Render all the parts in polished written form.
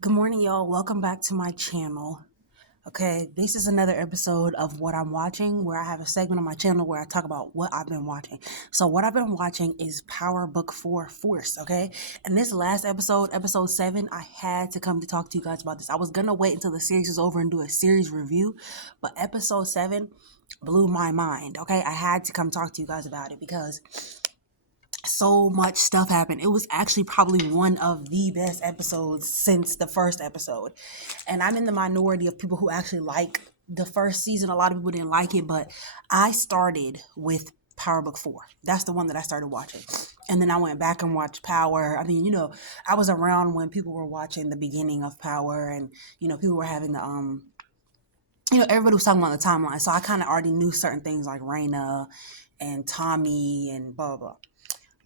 Good morning, y'all. Welcome back to my channel. Okay, this is another episode of What I'm Watching, where I have a segment on my channel where I talk about what I've been watching. So, what I've been watching is Power Book 4 Force, okay? And this last episode, episode 7, I had to come to talk to you guys about this. I was gonna wait until the series is over and do a series review, but episode 7 blew my mind, okay? I had to come talk to you guys about it because so much stuff happened. It was actually probably one of the best episodes since the first episode. And I'm in the minority of people who actually like the first season. A lot of people didn't like it, but I started with Power Book 4. That's the one that I started watching. And then I went back and watched Power. I mean, I was around when people were watching the beginning of Power and, people were having everybody was talking about the timeline. So I kind of already knew certain things like Raina and Tommy and blah, blah, blah.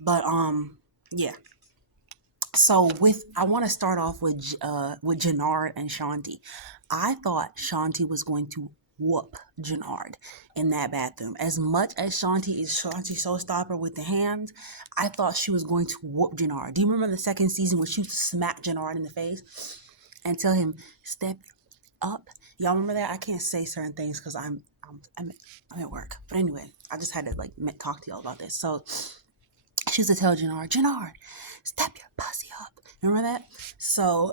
But yeah. So I want to start off with Jannard and Shanti. I thought Shanti was going to whoop Jannard in that bathroom. As much as Shanti is Shanti Showstopper with the hands, I thought she was going to whoop Jannard. Do you remember the second season where she used to smack Jannard in the face and tell him step up? Y'all remember that? I can't say certain things because I'm at work. But anyway, I just had to talk to y'all about this. So she used to tell Jannard, step your pussy up. Remember that? So,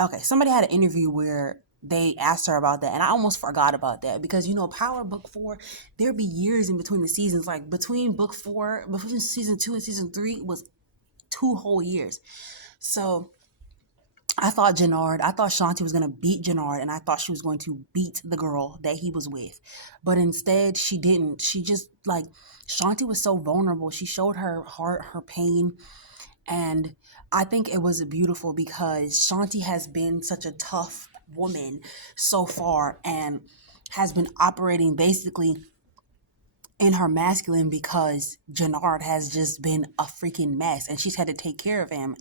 okay, somebody had an interview where they asked her about that, and I almost forgot about that because Power Book 4, there'd be years in between the seasons. Like between Book 4, between season 2 and season 3 was 2 whole years. So I thought Shanti was gonna beat Jannard, and I thought she was going to beat the girl that he was with, but instead she didn't. She just Shanti was so vulnerable. She showed her heart, her pain, and I think it was beautiful because Shanti has been such a tough woman so far and has been operating basically in her masculine because Jannard has just been a freaking mess and she's had to take care of him.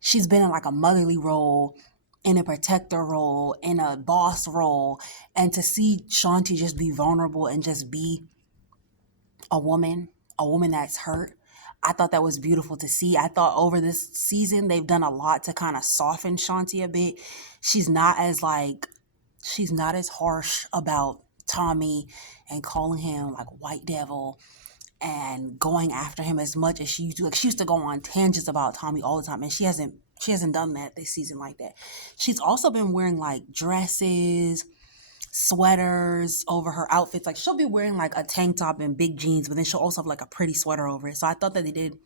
She's been in like a motherly role, in a protector role, in a boss role, and to see Shanti just be vulnerable and just be a woman, a woman that's hurt. I thought that was beautiful to see. I thought over this season they've done a lot to kind of soften Shanti a bit. She's not as she's not as harsh about Tommy and calling him like white devil and going after him as much as she used to. Like she used to go on tangents about Tommy all the time, and she hasn't done that this season like that. She's also been wearing like dresses, sweaters over her outfits. Like she'll be wearing like a tank top and big jeans, but then she'll also have like a pretty sweater over it. So I thought that they did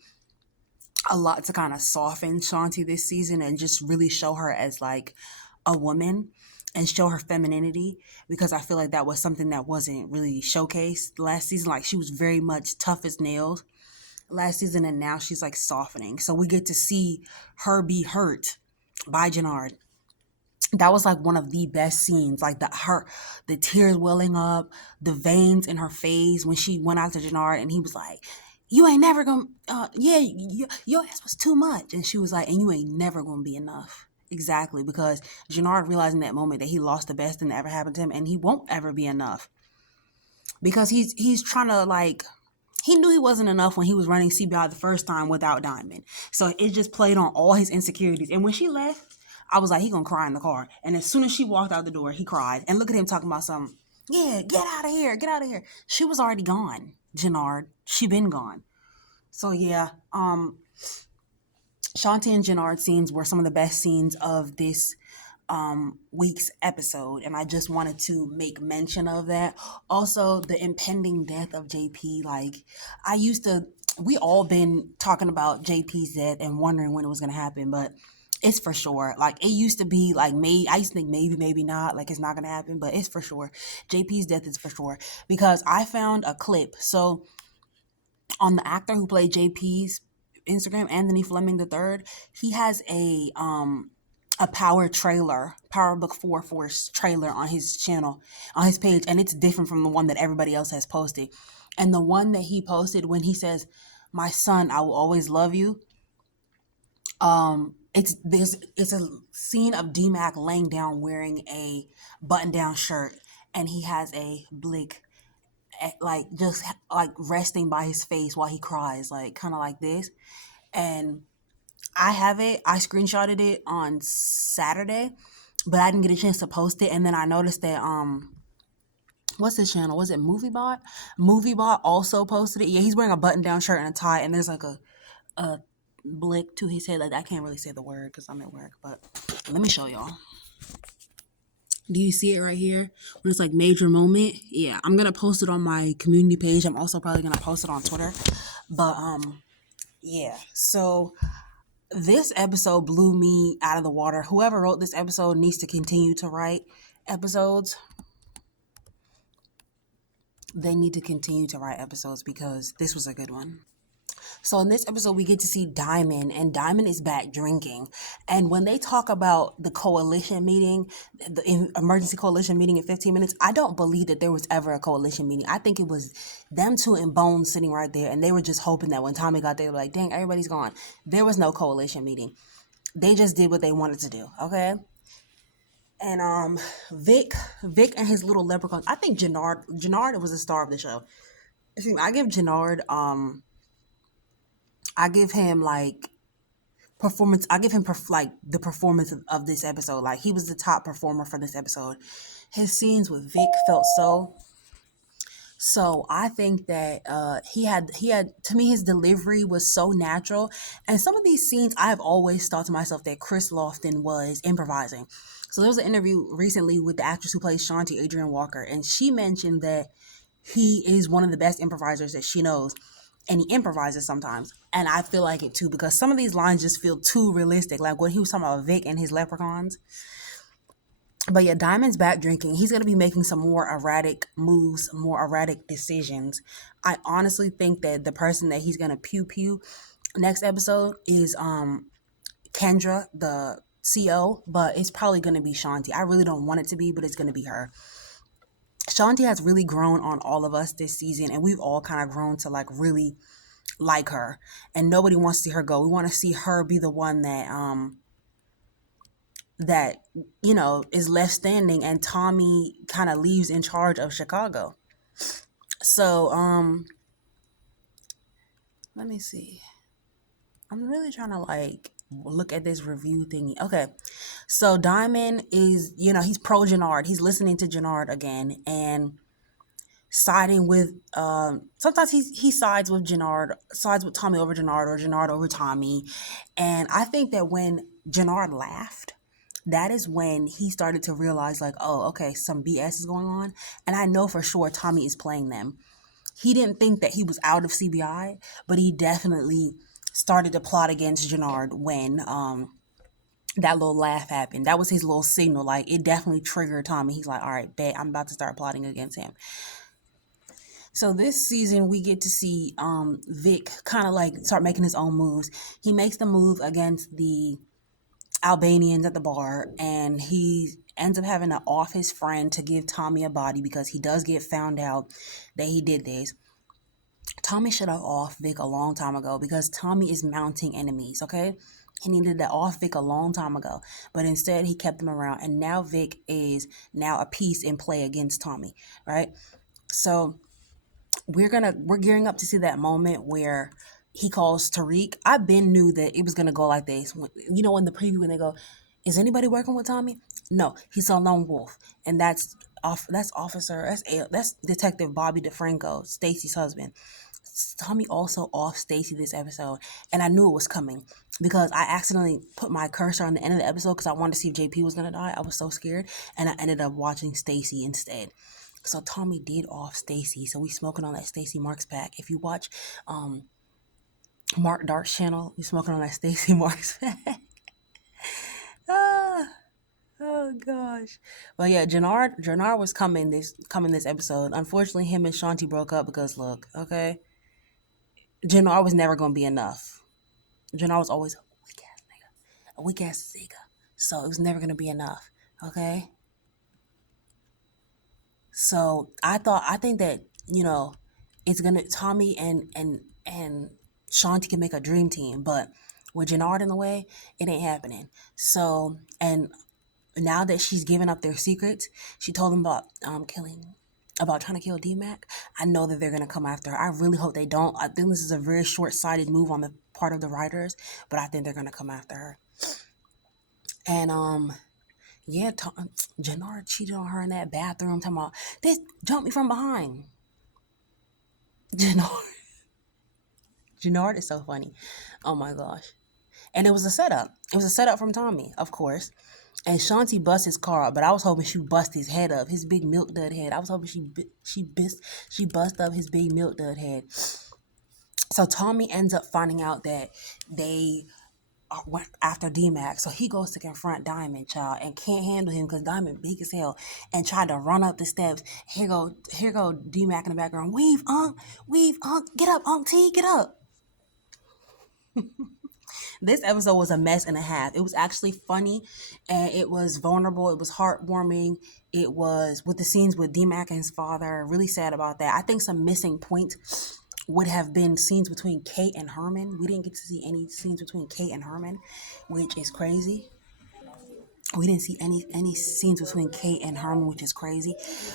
a lot to kind of soften Shanti this season and just really show her as like a woman and show her femininity because I feel like that was something that wasn't really showcased last season. Like she was very much tough as nails last season and now she's like softening. So we get to see her be hurt by Jannard. That was like one of the best scenes. Like the tears welling up, the veins in her face when she went out to Jannard and he was like, "You ain't never gonna, yeah, your ass was too much," and she was like, "And you ain't never gonna be enough." Exactly, because Jannard realized in that moment that he lost the best thing that ever happened to him, and he won't ever be enough because he's trying to he knew he wasn't enough when he was running CBI the first time without Diamond. So it just played on all his insecurities. And when she left, I was like, he gonna cry in the car. And as soon as she walked out the door, he cried. And look at him talking about something. Yeah, get out of here, get out of here. She was already gone, Jannard. She been gone. So yeah, Shanti and Jannard scenes were some of the best scenes of this week's episode, and I just wanted to make mention of that. Also, the impending death of JP. I used to, we all been talking about JP's death and wondering when it was gonna happen, but it's for sure. Like it used to be like maybe I used to think maybe not, like it's not gonna happen, but it's for sure. JP's death is for sure because I found a clip. So on the actor who played JP's Instagram, Anthony Fleming the third, he has a Power Book 4 Force trailer on his channel, on his page, and it's different from the one that everybody else has posted. And the one that he posted when he says, "My son, I will always love you," it's a scene of DMAC laying down wearing a button down shirt, and he has a blick just like resting by his face while he cries, like kind of like this. And I have it. I screenshotted it on Saturday, but I didn't get a chance to post it. And then I noticed that what's his channel? Was it MovieBot? MovieBot also posted it. Yeah, he's wearing a button-down shirt and a tie, and there's like a blick to his head. Like I can't really say the word because I'm at work, but let me show y'all. Do you see it right here? When it's like major moment? Yeah, I'm gonna post it on my community page. I'm also probably gonna post it on Twitter. But yeah. So this episode blew me out of the water. Whoever wrote this episode needs to continue to write episodes. They need to continue to write episodes because this was a good one. So in this episode, we get to see Diamond, and Diamond is back drinking. And when they talk about the coalition meeting, the emergency coalition meeting in 15 minutes, I don't believe that there was ever a coalition meeting. I think it was them two and Bones sitting right there, and they were just hoping that when Tommy got there, they were like, dang, everybody's gone. There was no coalition meeting. They just did what they wanted to do, okay? And Vic and his little leprechaun. I think Jannard was the star of the show. I give Jannard I give him like performance. I give him like the performance of this episode. Like he was the top performer for this episode. His scenes with Vic felt so. I think that he had to me his delivery was so natural, and some of these scenes I've always thought to myself that Chris Lofton was improvising. So there was an interview recently with the actress who plays Shanti, Adrienne Walker, and she mentioned that he is one of the best improvisers that she knows, and he improvises sometimes. And I feel like it too because some of these lines just feel too realistic. Like when he was talking about Vic and his leprechauns. But yeah, Diamond's back drinking. He's going to be making some more erratic moves, more erratic decisions. I honestly think that the person that he's going to pew pew next episode is Kendra, the CO, but it's probably going to be Shanti. I really don't want it to be, but it's going to be her. Shanti has really grown on all of us this season, and we've all kind of grown to like really like her, and nobody wants to see her go. We want to see her be the one that is left standing, and Tommy kind of leaves in charge of Chicago. So let me see. I'm really trying to like look at this review thingy. Okay, so Diamond is he's pro Jannard. He's listening to Jannard again and siding with sometimes he sides with Jannard, sides with Tommy over Jannard or Jannard over Tommy. And I think that when Jannard laughed, that is when he started to realize like, oh, okay, some BS is going on. And I know for sure Tommy is playing them. He didn't think that he was out of CBI, but he definitely started to plot against Jannard when that little laugh happened. That was his little signal. Like it definitely triggered Tommy. He's like, all right, bet I'm about to start plotting against him. So this season we get to see Vic kind of like start making his own moves. He makes the move against the Albanians at the bar, and he ends up having to off his friend to give Tommy a body because he does get found out that he did this. Tommy should have off Vic a long time ago because Tommy is mounting enemies, okay? He needed to off Vic a long time ago, but instead he kept him around, and now Vic is now a piece in play against Tommy, right? So we're gearing up to see that moment where he calls Tariq. I been knew that it was gonna go like this. In the preview when they go, "Is anybody working with Tommy?" No, he's a lone wolf, and that's Detective Bobby DeFranco, Stacy's husband. Tommy also off Stacy this episode, and I knew it was coming because I accidentally put my cursor on the end of the episode because I wanted to see if JP was gonna die. I was so scared, and I ended up watching Stacy instead. So Tommy did off Stacy. So we smoking on that Stacy Marks pack. If you watch Mark Dart's channel, we smoking on that Stacy Marks pack. Oh gosh. But yeah, Jannard was coming this episode. Unfortunately, him and Shanti broke up because look, okay, Jannard was never gonna be enough. Jannard was always a weak ass nigga, a weak ass nigga. So it was never gonna be enough. Okay. So I think that it's gonna Tommy and Shanti can make a dream team, but with Jannard in the way, it ain't happening. So and now that she's given up their secrets, she told them about killing about trying to kill D-Mac, I know that they're gonna come after her. I really hope they don't. I think this is a very short-sighted move on the part of the writers, but I think they're gonna come after her. And yeah, Jannard cheated on her in that bathroom. Talking about this, jumped me from behind. Jannard, Jannard is so funny. Oh my gosh. And it was a setup. It was a setup from Tommy, of course. And Shanti bust his car up, but I was hoping she bust his head up, his big milk dud head. I was hoping she bust up his big milk dud head. So Tommy ends up finding out that they went after D-Mac. So he goes to confront Diamond, child, and can't handle him because Diamond big as hell and tried to run up the steps. Here go D-Mac in the background. Weave, Unc, get up, Unc T, get up. This episode was a mess and a half. It was actually funny and it was vulnerable. It was heartwarming. It was with the scenes with D-Mac and his father. Really sad about that. I think some missing points would have been scenes between Kate and Herman. We didn't get to see any scenes between Kate and Herman, which is crazy. We didn't see any scenes between Kate and Herman, which is crazy.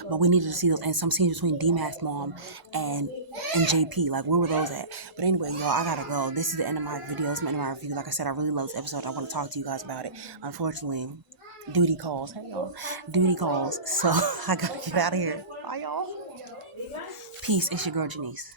But we needed to see those and some scenes between D-Mac's mom and JP. Like, where were those at? But anyway, y'all, I gotta go. This is the end of my video. It's the end of my review. Like I said, I really love this episode. I want to talk to you guys about it. Unfortunately, duty calls. Hey y'all, duty calls. So I gotta get out of here. Bye y'all. Peace. It's your girl Janice.